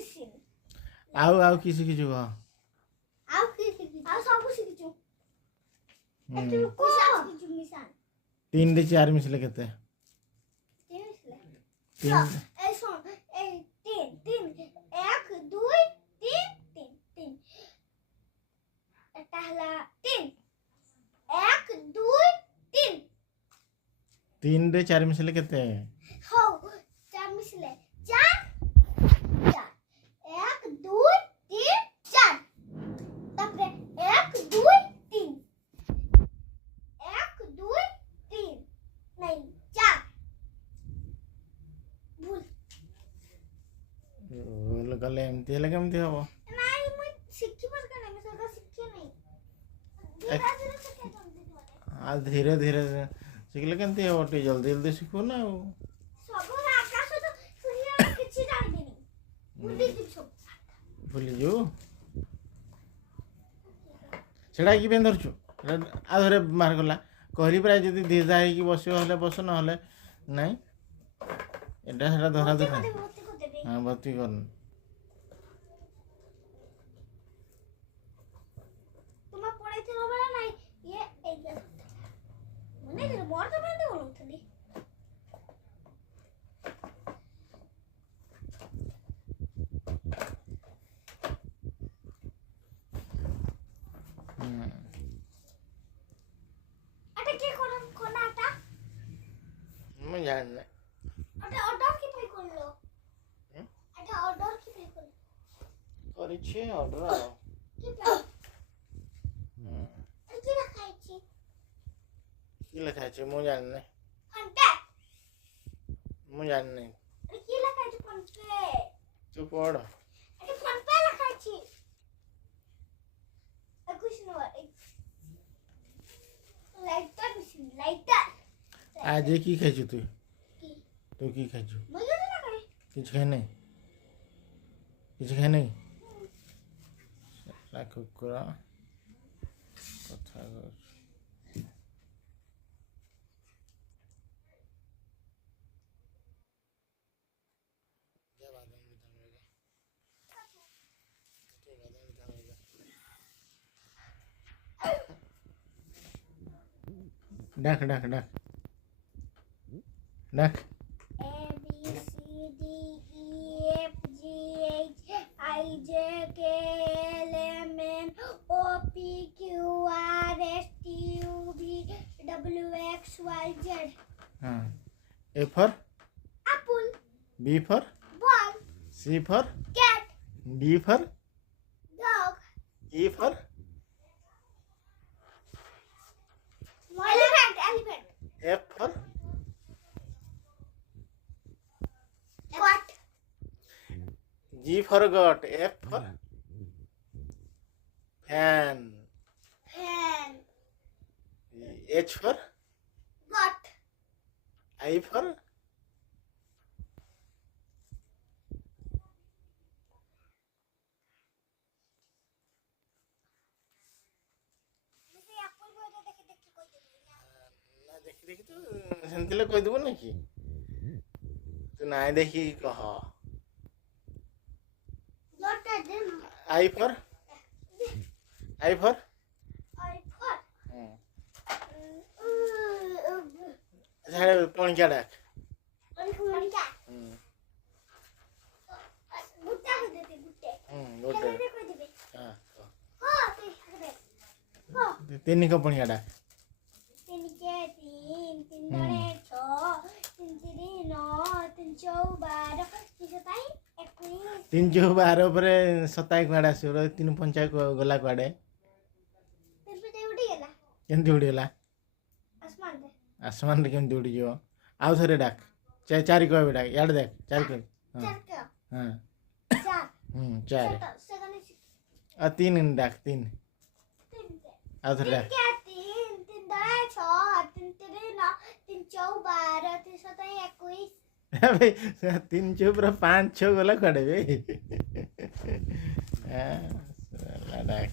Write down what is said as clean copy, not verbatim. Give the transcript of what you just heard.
machine. आउ कि शिखिछु कह आउ कि शिखिछु आउ सब शिखिछु एतु को शिखिछु मिसान 3 रे 4 मिसले केते 3 मिसले 3 ए सुन ए 3 1 2 3 3 এটা হলা 3 1 2 3 3 रे 4 मिसले केते हो 4 मिसले 4 4 1 2 3 4 তারপরে 1 2 3 1 2 3 नहीं 4 भूल गले एमती हेले केमती हबो नहीं मैं शिखी पर का नहीं मैं सदा शिखी नहीं धीरे धीरे शिखे जल्दी आ धीरे धीरे शिखले केमती हबो टी जल्दी जल्दी शिखो ना सब आकाश तो सुनिया किछि जानि देनी भूली जिब सब भूली जो सेडा की बेन धरछु आ धरे मार गला कहली प्राय जदी धीजा है कि बसियो हले बस न हले नहीं एटा सेडा धरा धरा भर्ती को देबे हां भर्ती कर तुम पढ़ाइते होबा नहीं ये एग्जाम मने दे मोर तो बंद होलथली अटे के कोना आटा मैं जान नहीं अटे ऑर्डर की पे करलो अटे ऑर्डर की पे करलो करी छे ऑर्डर आओ की पे की रखाई छी की लिखा छे मैं जान नहीं फंटे मैं जान नहीं की रखाई छी फंटे तू पढ़ अटे फंटे रखाई छी कुछ नो लाइटर मशीन लाइटर आज की खाइछु तू की तू की खाइछु मजा ना करे किछ खाइ नहीं किछ खाइ नहीं ला कुकुरा कथा डाक डाक डाक डाक A B C D E F G H I J K L M N O P Q R S T U V W X Y Z हाँ A for apple B for ball C for cat D for dog E for elephant F for what G for got F for fan fan H for got I for मुझे apple बोल देखे देख के कोई दे ना देखी देखी तो सेंतिले कह देबो ना कि तू ना देखी कह got they I for I for और for अच्छा पौन क्या डाक और क्या गुट्टा को देते गुट्टे गुड क्या देते कोई देबे हां हो ते दे हो तीन का पौन क्या डाक 3 के 3 3 दरे 6 3 3 9 3 4 12 3 27 21 तीन चौ 12 पर 27 कुआडे आसो तीन पंचा गला कुआडे फिर पे उड़ी गेला केमती उड़ीगला आसमान दे आसमान रे केमती उड़ी जो आउ थरे डाक चार कहबे डाक याड देख चार कह चार के हां 4 चार सेकंड आ तीन डाक तीन 3 के आउ थरे डाक 3 3 दरे 6 3 3 9 3 4 12 3 27 21 भाई तीन चौ पूरा 5 6 गला कुआडे बे डाक